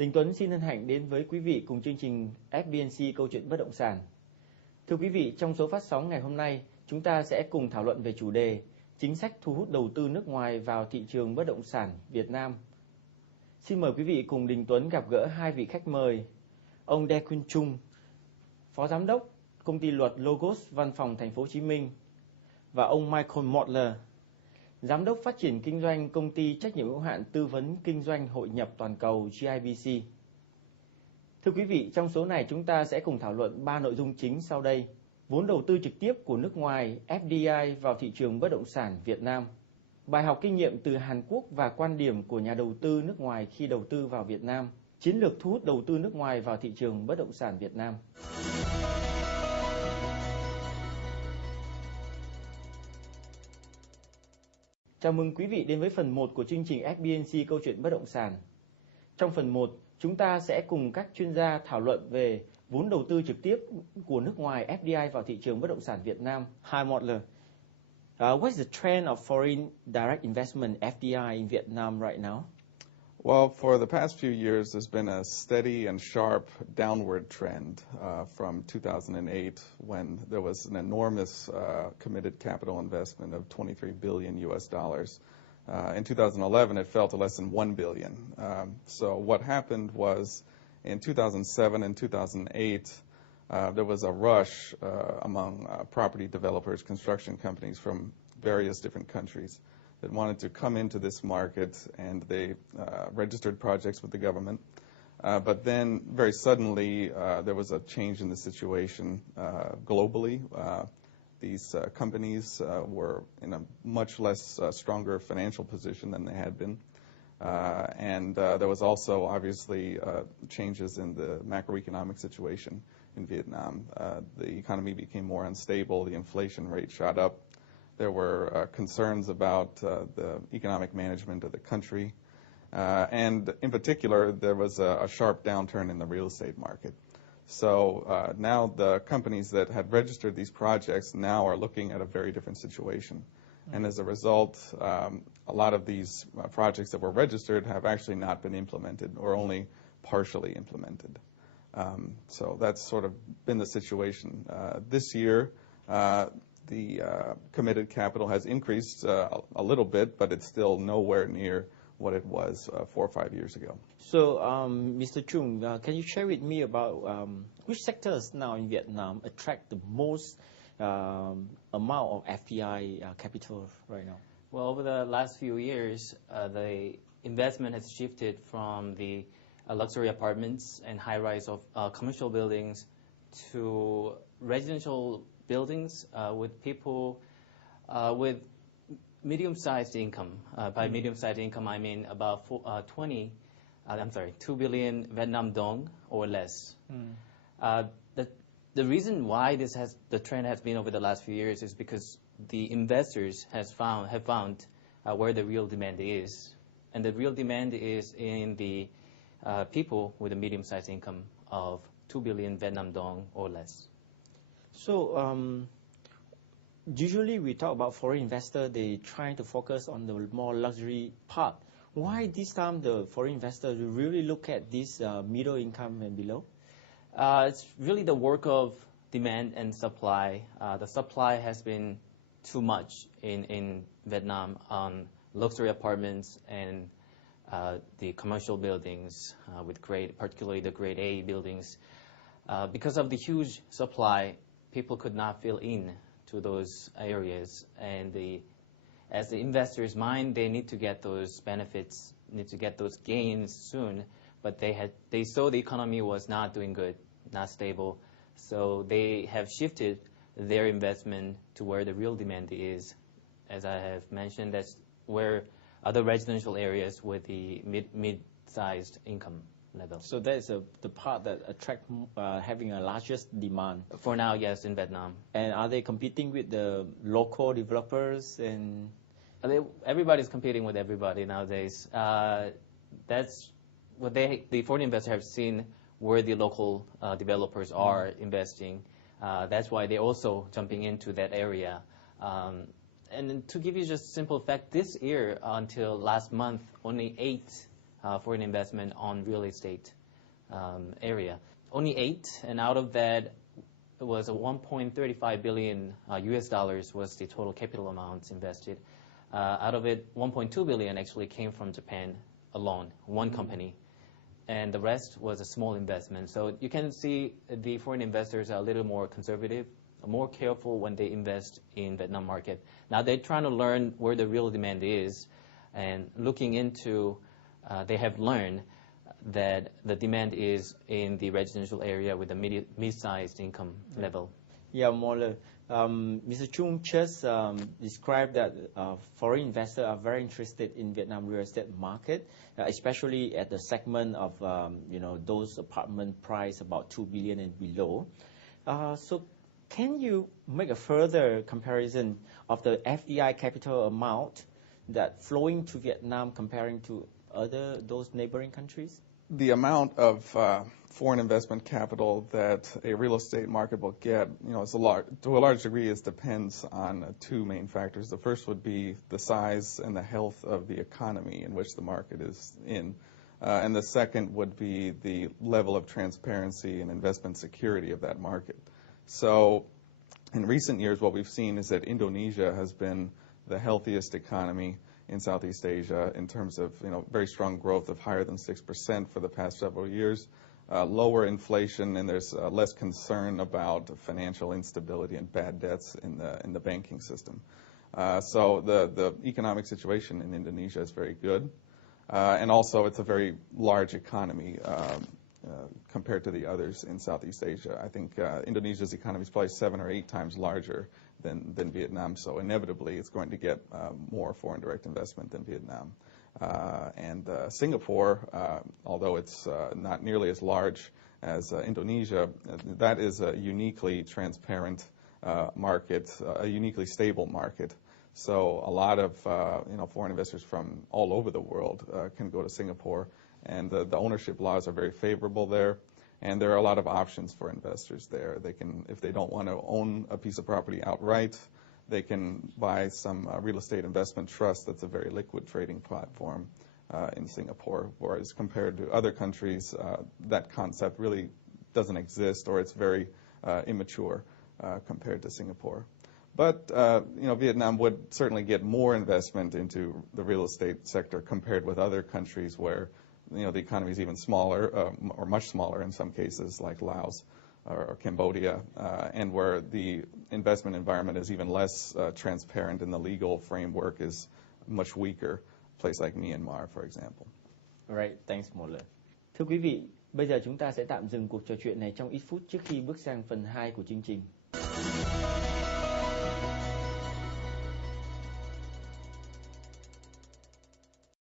Đình Tuấn xin hân hạnh đến với quý vị cùng chương trình FBNC Câu chuyện bất động sản. Thưa quý vị, trong số phát sóng ngày hôm nay, chúng ta sẽ cùng thảo luận về chủ đề chính sách thu hút đầu tư nước ngoài vào thị trường bất động sản Việt Nam. Xin mời quý vị cùng Đình Tuấn gặp gỡ hai vị khách mời, ông Daekeun Chung, Phó Giám đốc Công ty luật Logos Văn phòng Thành phố Hồ Chí Minh, và ông Modler, Giám đốc Phát triển Kinh doanh Công ty Trách nhiệm hữu hạn Tư vấn Kinh doanh Hội nhập Toàn cầu GIBC. Thưa quý vị, trong số này chúng ta sẽ cùng thảo luận 3 nội dung chính sau đây. Vốn đầu tư trực tiếp của nước ngoài FDI vào thị trường bất động sản Việt Nam. Bài học kinh nghiệm từ Hàn Quốc và quan điểm của nhà đầu tư nước ngoài khi đầu tư vào Việt Nam. Chiến lược thu hút đầu tư nước ngoài vào thị trường bất động sản Việt Nam. Chào mừng quý vị đến với phần 1 của chương trình FBNC Câu chuyện bất động sản. Trong phần 1, chúng ta sẽ cùng các chuyên gia thảo luận về vốn đầu tư trực tiếp của nước ngoài FDI vào thị trường bất động sản Việt Nam. Hi Modler. What's the trend of foreign direct investment FDI in Vietnam right now? Well, for the past few years, there's been a steady and sharp downward trend from 2008, when there was an enormous committed capital investment of 23 billion US dollars. In 2011, it fell to less than 1 billion. So what happened was, in 2007 and 2008, there was a rush among property developers, construction companies from various different countries that wanted to come into this market, and they registered projects with the government. But then, very suddenly, there was a change in the situation globally. These companies were in a much less stronger financial position than they had been. And there was also, obviously, changes in the macroeconomic situation in Vietnam. The economy became more unstable, the inflation rate shot up. There were concerns about the economic management of the country. And in particular, there was a sharp downturn in the real estate market. So now the companies that had registered these projects now are looking at a very different situation. Mm-hmm. And as a result, a lot of these projects that were registered have actually not been implemented, or only partially implemented. So that's sort of been the situation. This year, the committed capital has increased a little bit, but it's still nowhere near what it was 4 or 5 years ago. So, Mr. Chung, can you share with me about which sectors now in Vietnam attract the most amount of FDI capital right now? Well, over the last few years, the investment has shifted from the luxury apartments and high-rise of commercial buildings to residential buildings with people with medium-sized income. By medium-sized income, I mean about 2 billion Vietnam dong or less. The reason why the trend has been over the last few years is because the investors have found where the real demand is, and the real demand is in the people with a medium-sized income of 2 billion Vietnam dong or less. So, usually we talk about foreign investor, they try to focus on the more luxury part. Why this time the foreign investors really look at this middle income and below? It's really the work of demand and supply. The supply has been too much in Vietnam on luxury apartments and the commercial buildings with particularly the grade A buildings. Because of the huge supply, people could not fill in to those areas, and as the investors mind, they need to get those benefits, need to get those gains soon, but they saw the economy was not doing good, not stable, so they have shifted their investment to where the real demand is. As I have mentioned, that's where other residential areas with the mid-sized income level. So that is the part that attract having a largest demand. For now, yes, in Vietnam. And are they competing with the local developers? And everybody's competing with everybody nowadays. That's what the foreign investors have seen, where the local developers are investing. That's why they're also jumping into that area. And to give you just a simple fact, this year until last month, only 8 foreign investment on real estate area. Only 8, and out of that was a 1.35 billion US dollars was the total capital amounts invested. Out of it, 1.2 billion actually came from Japan alone, one company, and the rest was a small investment. So you can see the foreign investors are a little more conservative, more careful when they invest in Vietnam market. Now they're trying to learn where the real demand is, and looking into, they have learned that the demand is in the residential area with a mid-sized income level. Yeah, Modler. Mr. Chung just described that foreign investors are very interested in Vietnam real estate market, especially at the segment of those apartment price about 2 billion and below. So can you make a further comparison of the FDI capital amount that flowing to Vietnam comparing to those neighboring countries? The amount of foreign investment capital that a real estate market will get, is to a large degree, depends on two main factors. The first would be the size and the health of the economy in which the market is in. And the second would be the level of transparency and investment security of that market. So in recent years, what we've seen is that Indonesia has been the healthiest economy in Southeast Asia in terms of very strong growth of higher than 6% for the past several years, lower inflation, and there's less concern about financial instability and bad debts in the banking system. So the economic situation in Indonesia is very good, and also it's a very large economy compared to the others in Southeast Asia. I think Indonesia's economy is probably 7 or 8 times larger than Vietnam, so inevitably it's going to get more foreign direct investment than Vietnam. And Singapore, although it's not nearly as large as Indonesia, that is a uniquely transparent market, a uniquely stable market. So a lot of foreign investors from all over the world can go to Singapore, and the ownership laws are very favorable there. And there are a lot of options for investors there. They can, if they don't want to own a piece of property outright, they can buy some real estate investment trust. That's a very liquid trading platform in Singapore. Whereas compared to other countries, that concept really doesn't exist, or it's very immature compared to Singapore. But Vietnam would certainly get more investment into the real estate sector compared with other countries where the economy is even smaller, or much smaller in some cases, like Laos or Cambodia, and where the investment environment is even less transparent and the legal framework is much weaker. A place like Myanmar, for example. All right, thanks, Modler. Thưa quý vị, bây giờ chúng ta sẽ tạm dừng cuộc trò chuyện này trong ít phút trước khi bước sang phần 2 của chương trình.